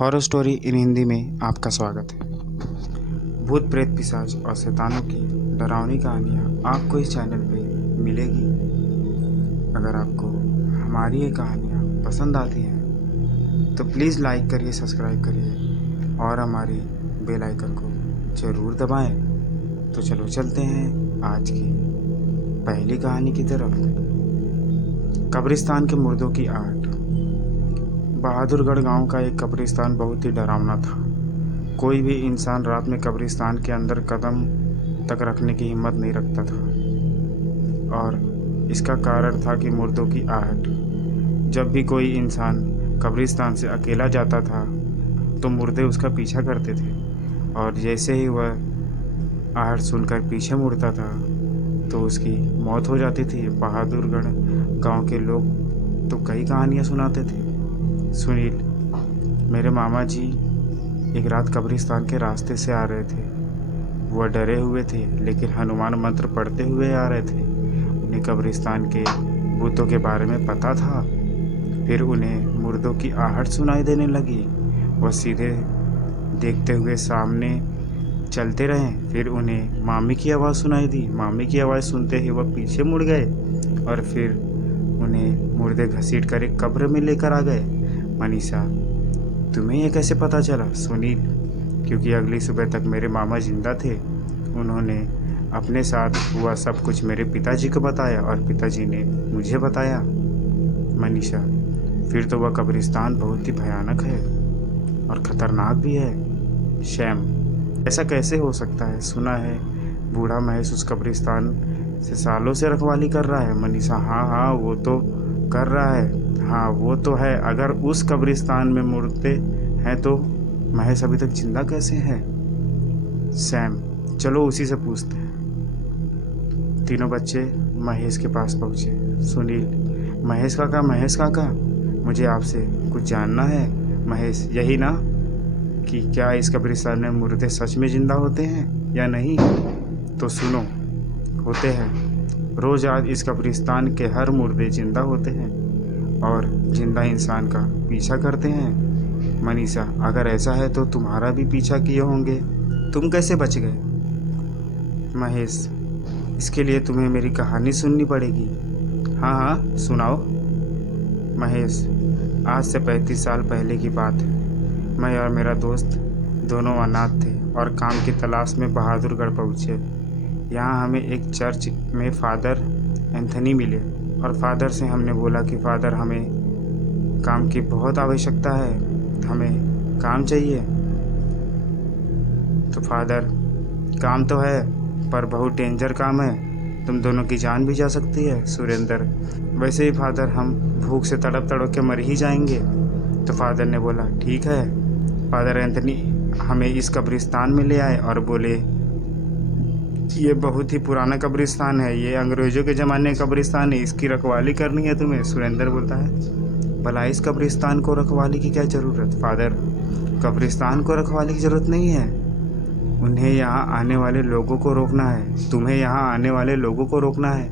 Horror story in Hindi में आपका स्वागत है। भूत प्रेत पिशाच और शैतानों की डरावनी कहानियाँ आपको इस चैनल पे मिलेगी। अगर आपको हमारी ये कहानियाँ पसंद आती हैं तो प्लीज़ लाइक करिए, सब्सक्राइब करिए और हमारी बेल आइकन को ज़रूर दबाएं। तो चलो चलते हैं आज की पहली कहानी की तरफ। कब्रिस्तान के मुर्दों की आहट। बहादुरगढ़ गांव का एक कब्रिस्तान बहुत ही डरावना था। कोई भी इंसान रात में कब्रिस्तान के अंदर कदम तक रखने की हिम्मत नहीं रखता था और इसका कारण था कि मुर्दों की आहट। जब भी कोई इंसान कब्रिस्तान से अकेला जाता था तो मुर्दे उसका पीछा करते थे और जैसे ही वह आहट सुनकर पीछे मुड़ता था तो उसकी मौत हो जाती थी। बहादुरगढ़ गांव के लोग तो कई कहानियां सुनाते थे। सुनील, मेरे मामा जी एक रात कब्रिस्तान के रास्ते से आ रहे थे। वह डरे हुए थे लेकिन हनुमान मंत्र पढ़ते हुए आ रहे थे। उन्हें कब्रिस्तान के भूतों के बारे में पता था। फिर उन्हें मुर्दों की आहट सुनाई देने लगी। वह सीधे देखते हुए सामने चलते रहे। फिर उन्हें मामी की आवाज़ सुनाई दी। मामी की आवाज़ सुनते ही वह पीछे मुड़ गए और फिर उन्हें मुर्दे घसीट कर एक कब्र में लेकर आ गए। मनीषा, तुम्हें ये कैसे पता चला? सुनील, क्योंकि अगली सुबह तक मेरे मामा जिंदा थे। उन्होंने अपने साथ हुआ सब कुछ मेरे पिताजी को बताया और पिताजी ने मुझे बताया। मनीषा, फिर तो वह कब्रिस्तान बहुत ही भयानक है और ख़तरनाक भी है। शैम, ऐसा कैसे हो सकता है? सुना है बूढ़ा महेश उस कब्रिस्तान से सालों से रखवाली कर रहा है। मनीषा, हाँ वो तो कर रहा है। हाँ वो तो है। अगर उस कब्रिस्तान में मुर्दे हैं तो महेश अभी तक जिंदा कैसे है? सैम, चलो उसी से पूछते हैं। तीनों बच्चे महेश के पास पहुँचे। सुनील, महेश काका, महेश काका, मुझे आपसे कुछ जानना है। महेश, यही ना कि क्या इस कब्रिस्तान में मुर्दे सच में जिंदा होते हैं या नहीं? तो सुनो, होते हैं। रोज़ आज इस कब्रिस्तान के हर मुर्दे जिंदा होते हैं और जिंदा इंसान का पीछा करते हैं। मनीषा, अगर ऐसा है तो तुम्हारा भी पीछा किए होंगे। तुम कैसे बच गए? महेश, इसके लिए तुम्हें मेरी कहानी सुननी पड़ेगी। हाँ हाँ, सुनाओ। महेश, आज से 35 साल पहले की बात है। मैं और मेरा दोस्त दोनों अनाथ थे और काम की तलाश में बहादुरगढ़ पहुँचे। यहाँ हमें एक चर्च में फादर एंथनी मिले और फादर से हमने बोला कि फादर, हमें काम की बहुत आवश्यकता है, हमें काम चाहिए। तो फादर, काम तो है पर बहुत डेंजर काम है, तुम दोनों की जान भी जा सकती है। सुरेंद्र, वैसे ही फादर हम भूख से तड़प तड़प के मर ही जाएंगे। तो फादर ने बोला ठीक है। फादर एंथनी हमें इस कब्रिस्तान में ले आए और बोले ये बहुत ही पुराना कब्रिस्तान है, ये अंग्रेज़ों के ज़माने का कब्रिस्तान है, इसकी रखवाली करनी है तुम्हें। सुरेंद्र बोलता है भला इस कब्रिस्तान को रखवाली की क्या ज़रूरत? फादर, कब्रिस्तान को रखवाली की ज़रूरत नहीं है, उन्हें यहाँ आने वाले लोगों को रोकना है। तुम्हें यहाँ आने वाले लोगों को रोकना है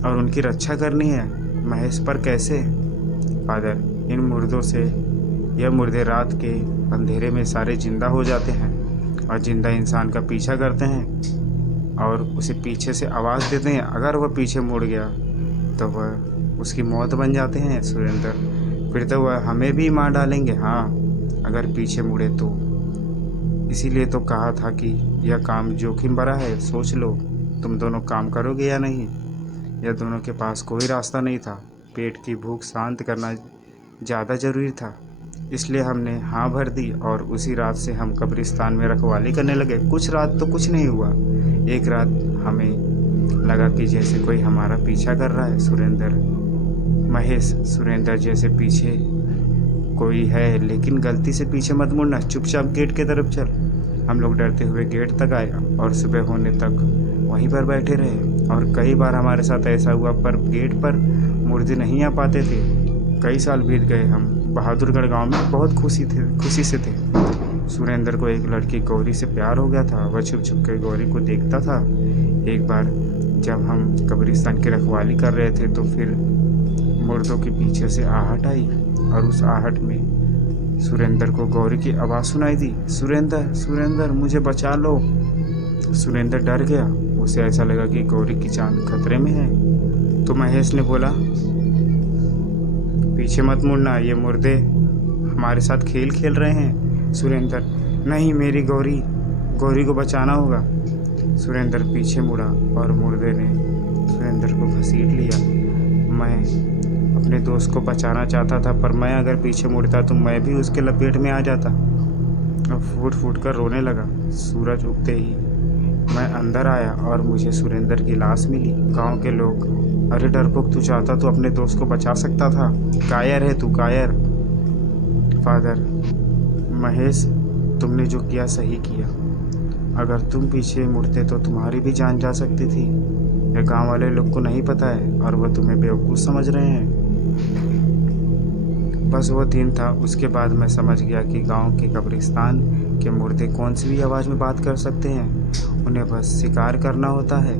और उनकी रक्षा करनी है। महेश, पर कैसे? फादर, इन मुर्दों से, यह मुर्दे रात के अंधेरे में सारे जिंदा हो जाते हैं और जिंदा इंसान का पीछा करते हैं और उसे पीछे से आवाज़ देते हैं। अगर वह पीछे मुड़ गया तो वह उसकी मौत बन जाते हैं। सुरेंद्र, फिर तो वह हमें भी मार डालेंगे। हाँ, अगर पीछे मुड़े तो। इसीलिए तो कहा था कि यह काम जोखिम भरा है, सोच लो तुम दोनों काम करोगे या नहीं। यह दोनों के पास कोई रास्ता नहीं था। पेट की भूख शांत करना ज़्यादा ज़रूरी था, इसलिए हमने हाँ भर दी और उसी रात से हम कब्रिस्तान में रखवाली करने लगे। कुछ रात तो कुछ नहीं हुआ, एक रात हमें लगा कि जैसे कोई हमारा पीछा कर रहा है। सुरेंद्र, महेश, सुरेंद्र, जैसे पीछे कोई है, लेकिन गलती से पीछे मत मुड़ना, चुपचाप गेट की तरफ चल। हम लोग डरते हुए गेट तक आए और सुबह होने तक वहीं पर बैठे रहे और कई बार हमारे साथ ऐसा हुआ पर गेट पर मुर्दे नहीं आ पाते थे। कई साल बीत गए। हम बहादुरगढ़ गांव में बहुत खुशी से थे। सुरेंद्र को एक लड़की गौरी से प्यार हो गया था। वह छुप छुप के गौरी को देखता था। एक बार जब हम कब्रिस्तान की रखवाली कर रहे थे तो फिर मुर्दों के पीछे से आहट आई और उस आहट में सुरेंद्र को गौरी की आवाज़ सुनाई दी, सुरेंद्र सुरेंद्र मुझे बचा लो। सुरेंद्र डर गया। उसे ऐसा लगा कि गौरी की जान खतरे में है। तो महेश ने बोला, पीछे मत मुड़ना, ये मुर्दे हमारे साथ खेल खेल रहे हैं। सुरेंद्र, नहीं, मेरी गौरी, गौरी को बचाना होगा। सुरेंद्र पीछे मुड़ा और मुर्दे ने सुरेंद्र को घसीट लिया। मैं अपने दोस्त को बचाना चाहता था, पर मैं अगर पीछे मुड़ता तो मैं भी उसके लपेट में आ जाता। अब फूट फूट कर रोने लगा। सूरज उगते ही मैं अंदर आया और मुझे सुरेंद्र की लाश मिली। गांव के लोग, अरे डरपोक, तू चाहता तो अपने दोस्त को बचा सकता था। कायर है तू, कायर। फादर, महेश, तुमने जो किया सही किया। अगर तुम पीछे मुड़ते तो तुम्हारी भी जान जा सकती थी। यह गांव वाले लोग को नहीं पता है और वह तुम्हें बेवकूफ़ समझ रहे हैं। बस वो दिन था। उसके बाद मैं समझ गया कि गांव के कब्रिस्तान के मुर्दे कौन सी भी आवाज़ में बात कर सकते हैं। उन्हें बस शिकार करना होता है।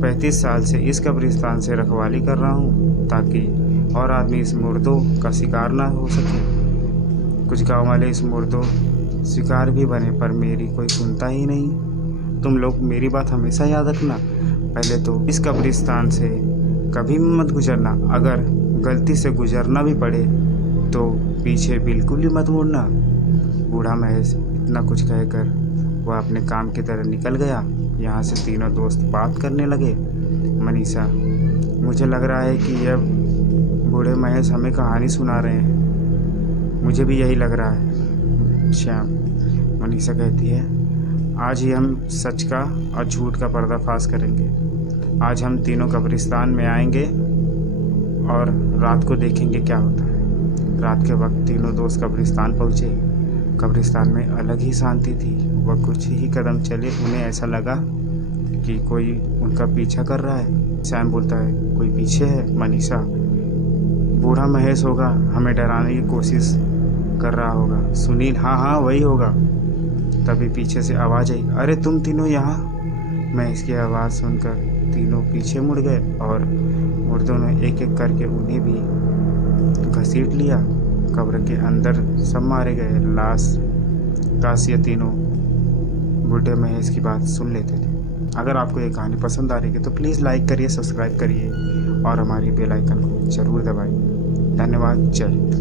35 साल से इस कब्रिस्तान से रखवाली कर रहा हूँ ताकि और आदमी इस मुर्दों का शिकार ना हो सके। कुछ गांव वाले इस मुर्दों शिकार भी बने, पर मेरी कोई सुनता ही नहीं। तुम लोग मेरी बात हमेशा याद रखना। पहले तो इस कब्रिस्तान से कभी मत गुजरना। अगर गलती से गुजरना भी पड़े तो पीछे बिल्कुल ही मत मुड़ना। बूढ़ा महेश इतना कुछ कहकर वह अपने काम की तरह निकल गया। यहाँ से तीनों दोस्त बात करने लगे। मनीषा, मुझे लग रहा है कि यह बूढ़े महेश हमें कहानी सुना रहे हैं। मुझे भी यही लग रहा है। श्याम, मनीषा कहती है, आज ही हम सच का और झूठ का पर्दाफाश करेंगे। आज हम तीनों कब्रिस्तान में आएंगे और रात को देखेंगे क्या होता है। रात के वक्त तीनों दोस्त कब्रिस्तान पहुँचे। कब्रिस्तान में अलग ही शांति थी। वह कुछ ही कदम चले, उन्हें ऐसा लगा कि कोई उनका पीछा कर रहा है। श्याम बोलता है, कोई पीछे है। मनीषा, बूढ़ा महेश होगा, हमें डराने की कोशिश कर रहा होगा। सुनील, हाँ हाँ वही होगा। तभी पीछे से आवाज़ आई, अरे तुम तीनों यहाँ। महेश की आवाज़ सुनकर तीनों पीछे मुड़ गए और मुर्दों ने एक एक करके उन्हें भी घसीट लिया। कब्र के अंदर सब मारे गए। लाश काश ये तीनों बूढ़े महेश की बात सुन लेते थे। अगर आपको ये कहानी पसंद आ रही है तो प्लीज़ लाइक करिए, सब्सक्राइब करिए और हमारी बेल आइकन को ज़रूर दबाइए। धन्यवाद। जय हिंद।